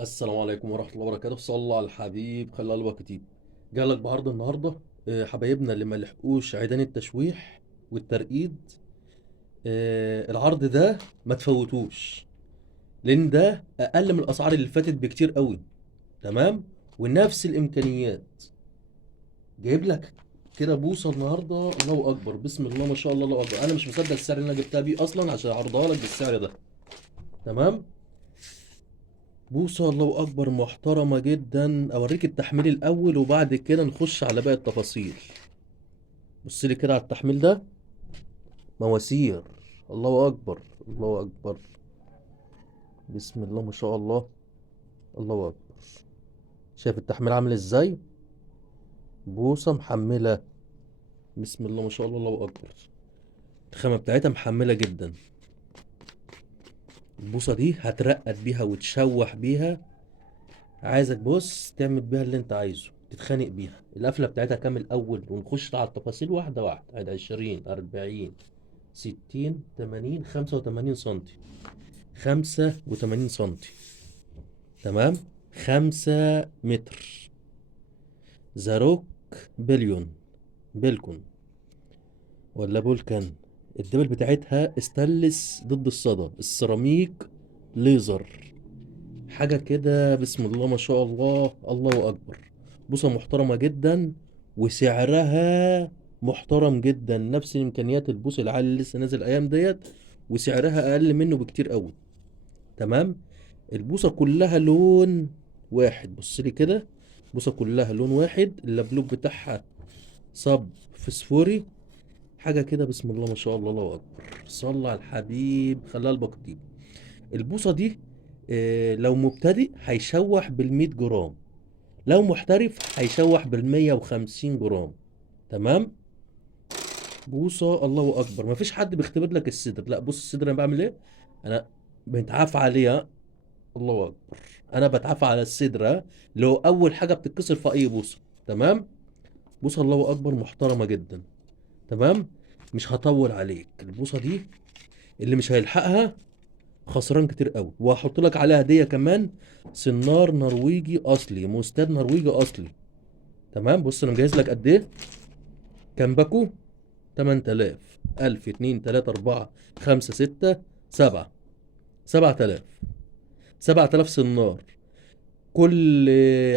السلام عليكم ورحمة الله وبركاته. صلى على الحبيب خلى قلبك كتيب. جالك بعرض النهاردة. حبايبنا اللي ما لحقوش عيدان التشويح والترقيد. العرض ده ما تفوتوش، لان ده اقل من الاسعار اللي فاتت بكتير قوي. تمام، ونفس الامكانيات. جايب لك كده بوصة النهارده، الله اكبر، بسم الله ما شاء الله، الله اكبر. انا مش مصدق السعر اللي انا جبتها بيه اصلا عشان اعرضها لك بالسعر ده. تمام، بوصة الله أكبر محترمة جدا. أوريك التحميل الأول وبعد كده نخش على باقي التفاصيل. بص لي كده على التحميل ده، مواسير، الله أكبر، الله أكبر، بسم الله ما شاء الله، الله أكبر. شايف التحميل عامل إزاي؟ بوصة محملة، بسم الله ما شاء الله، الله أكبر. الخامة بتاعتها محملة جدا. البوصة دي هترقد بيها وتشوح بيها. عايزك بص تعمل بيها اللي انت عايزه، تتخانق بيها. القفله بتاعتها كام الاول ونخش على التفاصيل واحده واحده. ادي 20 40 60 80 85 سنتي، 85 سنتي. تمام، 5 متر. زاروك بليون، بلكون ولا بولكان. الدبل بتاعتها استانلس ضد الصدى، السيراميك ليزر. حاجة كده بسم الله ما شاء الله، الله أكبر. بوصة محترمة جدا وسعرها محترم جدا. نفس إمكانيات البوص العالي اللي لسه نازل الأيام ديت، وسعرها أقل منه بكتير قوي. تمام، البوصة كلها لون واحد. بص لي كده، بوصة كلها لون واحد. اللبلوب بتاعها صب فسفوري. حاجة كده بسم الله ما شاء الله، الله أكبر. صلى على الحبيب خلال البكتيب. البوصة دي لو مبتدئ هيشوح بالمية جرام، لو محترف هيشوح بالمية وخمسين جرام. تمام، بوصة الله أكبر. مفيش حد بيختبر لك الصدر، لا بص الصدر أنا بعمل إيه. أنا بتعافى عليها، الله أكبر. أنا بتعافى على الصدر، اللي هو أول حاجة بتتكسر في أي بوصة. تمام، بوصة الله أكبر محترمة جدا. تمام، مش هطول عليك. البوصة دي اللي مش هيلحقها خسران كتير قوي. وهحط لك عليها هديه كمان، سنار نرويجي اصلي، مستاد نرويجي اصلي. تمام، بص انا مجهز لك قد ايه. كام باكو؟ 8000، 1000 2 3 4 5 6 7، 7000، 7000 سنار. كل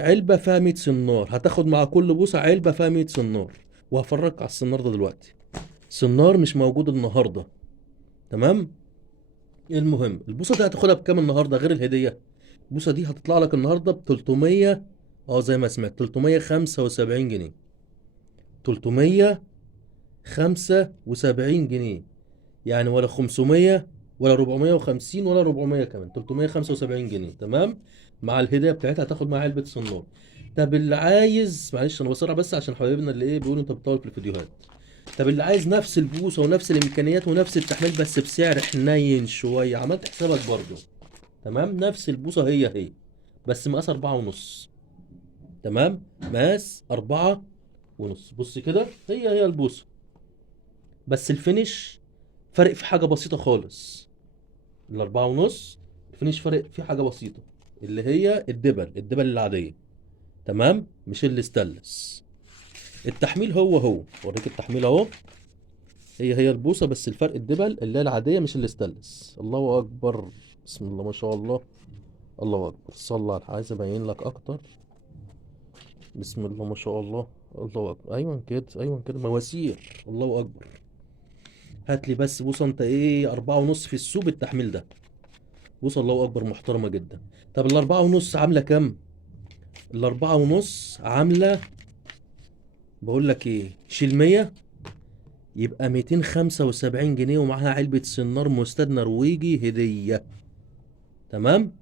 علبه فيها 100 سنار. هتاخد مع كل بوصه علبه فيها 100 سنار. وهفرجك على السنار ده دلوقتي. سنار مش موجود النهارده. تمام، المهم البوصه دي هتاخدها بكام النهارده غير الهديه؟ البوصه دي هتطلع لك النهارده ب 300. اه زي ما سمعت، 375 جنيه. 375 جنيه. يعني ولا 500 ولا 450 ولا 400 كمان، 375 جنيه. تمام، مع الهديه بتاعتها هتاخد معاها علبه صنار. طب اللي عايز، معلش انا بسرعه بس عشان حبايبنا اللي ايه بيقولوا انت بتطول في الفيديوهات. طب اللي عايز نفس البوصه ونفس الامكانيات ونفس التحميل بس بسعر حنين شويه، عملت حسابك برضو. تمام، نفس البوصة هي بس مقاس 4 ونص. تمام، مقاس 4 ونص. بص كده، هي البوصة، بس الفينش فرق في حاجة بسيطة خالص. ال4 ونص الفينش فرق في حاجة بسيطة، اللي هي الدبل العادية. تمام، مش الاستانلس. التحميل هو اوريك التحميل اهو. هي البوصة، بس الفرق الدبل اللي هي العادية مش الاستانلس. الله أكبر، بسم الله ما شاء الله، الله أكبر. صلى على، عايز أبين لك أكتر. بسم الله ما شاء الله، الله اكبر. ايوه كده، ايوه كده، مواسير، الله اكبر. هات لي بس بوصه انت ايه 4 ونص في السوق بالتحميل ده. بوصه الله اكبر محترمه جدا. طب ال4 ونص عامله كام؟ ال4 ونص عامله، بقول لك ايه، شيل 100 يبقى 275 جنيه، ومعاها علبه سنار مستد نرويجي هديه. تمام،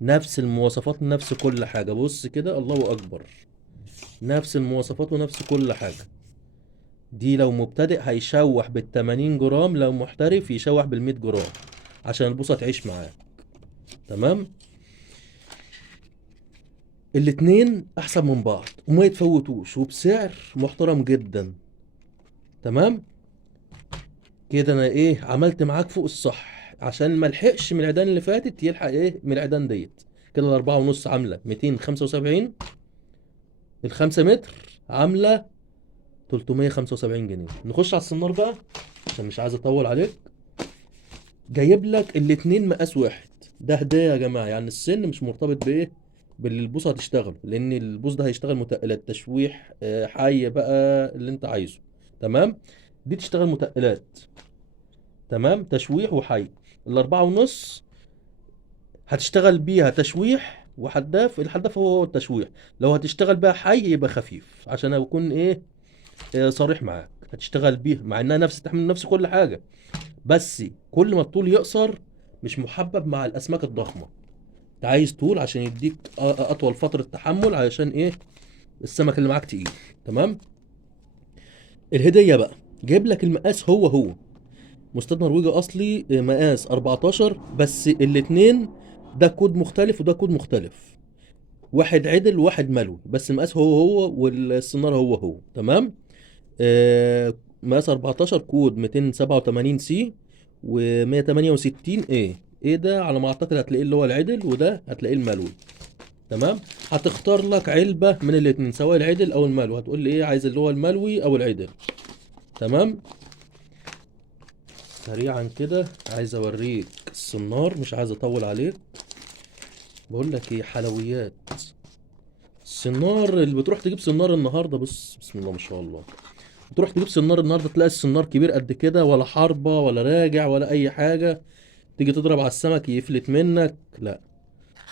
نفس المواصفات نفس كل حاجه. بص كده، الله اكبر، نفس المواصفات ونفس كل حاجه. دي لو مبتدئ هيشوح بال80 جرام، لو محترف يشوح بال100 جرام عشان البوصة تعيش معاه. تمام، الاتنين احسن من بعض وما يتفوتوش وبسعر محترم جدا. تمام، كده انا ايه عملت معاك فوق الصح، عشان ما لحقش من العيدان اللي فاتت يلحق ايه من العيدان ديت. كده الأربعة ونص عاملة 275، الخمسة متر عاملة 375 جنيه. نخش على السنار بقى عشان مش عايز اطول عليك. جايب لك الاتنين مقاس واحد، ده هدايا يا جماعة، يعني السن مش مرتبط بايه، باللي البوص هتشتغل، لان البوص ده هيشتغل متقلات تشويح، حي بقى اللي انت عايزه. تمام. دي تشتغل متقلات، تمام، تشويح وحي. الأربعة ونص هتشتغل بيها تشويح وحداف، الحداف هو التشويح. لو هتشتغل بيها حي يبقى خفيف، عشان اكون ايه، صريح معاك. هتشتغل بيها مع انها نفس تحمل نفس كل حاجة، بس كل ما الطول يقصر مش محبب مع الاسماك الضخمة. انت عايز طول عشان يديك اطول فترة تحمل، علشان ايه، السمك اللي معاك تقيل. تمام. الهدية بقى جايب لك المقاس هو هو، مستند نرويجي اصلي، مقاس 14، بس الاتنين ده كود مختلف وده كود مختلف، واحد عدل وواحد ملوي، بس المقاس هو هو والسنارة هو هو. تمام. مقاس 14 كود 287 سي و168 ايه. ايه ده على ما اعتقد هتلاقيه اللي هو العدل، وده هتلاقيه الملوي. تمام. هتختار لك علبة من الاتنين، سواء العدل او الملوي، هتقول لي ايه عايز، اللي هو الملوي او العدل. تمام. سريعا كده عايز اوريك السنار، مش عايز اطول عليك. بقول لك ايه، حلويات. السنار اللي بتروح تجيب سنار النهارده، بص بسم الله ما شاء الله، تروح تجيب سنار النهارده تلاقي السنار كبير قد كده، ولا حربة ولا راجع ولا اي حاجة، تيجي تضرب على السمك يفلت منك. لا،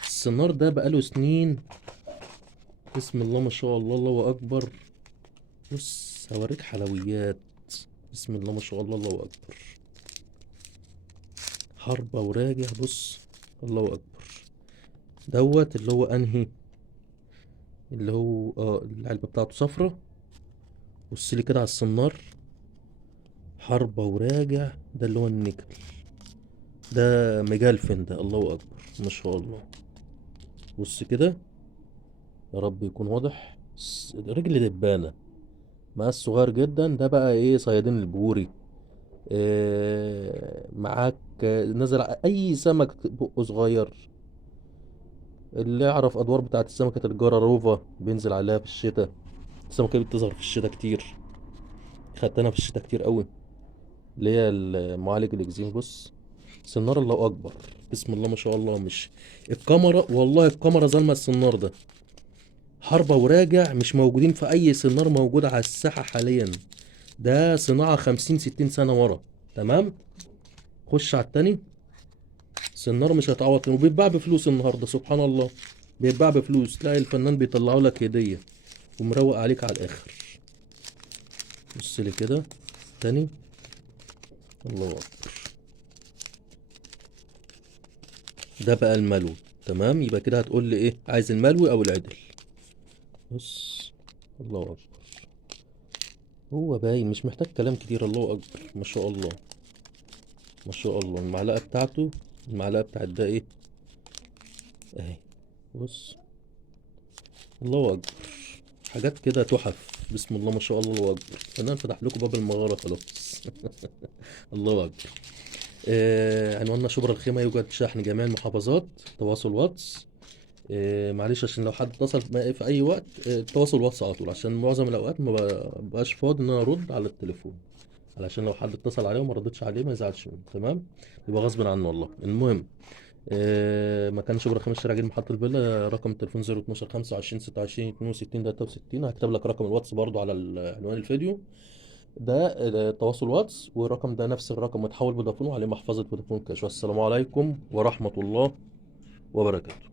السنار ده بقاله سنين. بسم الله ما شاء الله، الله اكبر. بص هوريك حلويات. بسم الله ما شاء الله، الله اكبر. حربة وراجع، بص، الله اكبر. دوت اللي هو انهي، اللي هو العلبة بتاعته صفرة. بص لي كده على السنار، حربة وراجع، ده اللي هو النيكل، ده مجلفن ده، الله اكبر ما شاء الله. بص كده، يا رب يكون واضح. رجل دبانة، مقاس صغير جدا. ده بقى ايه، صيادين البوري. معاك، نزل اي سمك بقه صغير. اللي يعرف ادوار بتاعت السمكة الجراروفا بينزل عليها في الشتاء، السمكة دي بتظهر في الشتاء كتير، خدت انا في الشتاء كتير قوي، اللي هي المعالج الاكزيم. بص سنار الله اكبر، بسم الله ما شاء الله. مش الكاميرا، والله الكاميرا ظالمه السنار ده. حربة وراجع مش موجودين في اي سنار موجود على الساحة حاليا، ده صناعة 50 60 سنة ورا. تمام. خش على التاني. سنار مش هيتعوض تاني، وبيتباع بفلوس النهارده سبحان الله، بيتباع بفلوس. تلاقي الفنان بيطلعوا لك هدية ومروق عليك على الاخر. بص لي كده تاني، الله اكبر. ده بقى الملوي. تمام. يبقى كده هتقول لي ايه، عايز الملوي او العدل. بص، الله اكبر. هو باين مش محتاج كلام كتير، الله اكبر ما شاء الله، ما شاء الله. المعلقة بتاعته، المعلقة بتاعت ده ايه، اهي. بص، الله اكبر. حاجات كده تحف، بسم الله ما شاء الله، الله اكبر. فنان فتح لكم باب المغارة خلاص. الله اكبر. عنواننا شبرا الخيمة، يوجد شحن جميع المحافظات، تواصل واتس. معلش عشان لو حد اتصل في اي وقت، تواصل واتس على طول، عشان معظم الاوقات ما بقاش فاضي ان انا ارد على التليفون، علشان لو حد اتصل عليه وما ردتش عليه ما يزعلش مني. تمام. يبقى غصب عنه والله. المهم، مكان شبرا خمس شارع جيل محطة الفيلا، رقم التليفون 012 25 26 62 63. هكتب لك رقم الواتس برضو على عنوان الفيديو ده، تواصل واتس، والرقم ده نفس الرقم متحول فودافون وعليه محفظة فودافون كاش. والسلام عليكم ورحمة الله وبركاته.